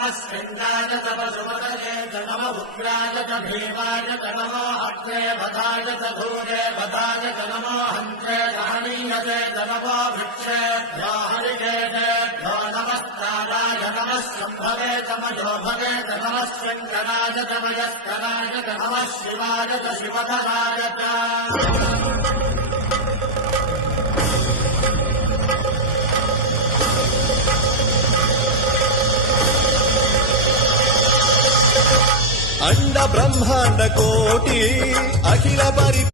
नमः स्कन्दाय तपसुमतये च नम उग्राय च भीमाय च नमो अग्ने भदाय च धूरे भदाय च नमो हन्त्रे दहनीयते च नमो वृक्षेभ्यो हरिकेभ्यो नमस्काराय नमः शम्भवे च मयोभवे च नमः शङ्कराय च मयस्कराय च नमः शिवाय च शिवधराय च अंड ब्रह्मांड कोटि अखिल परि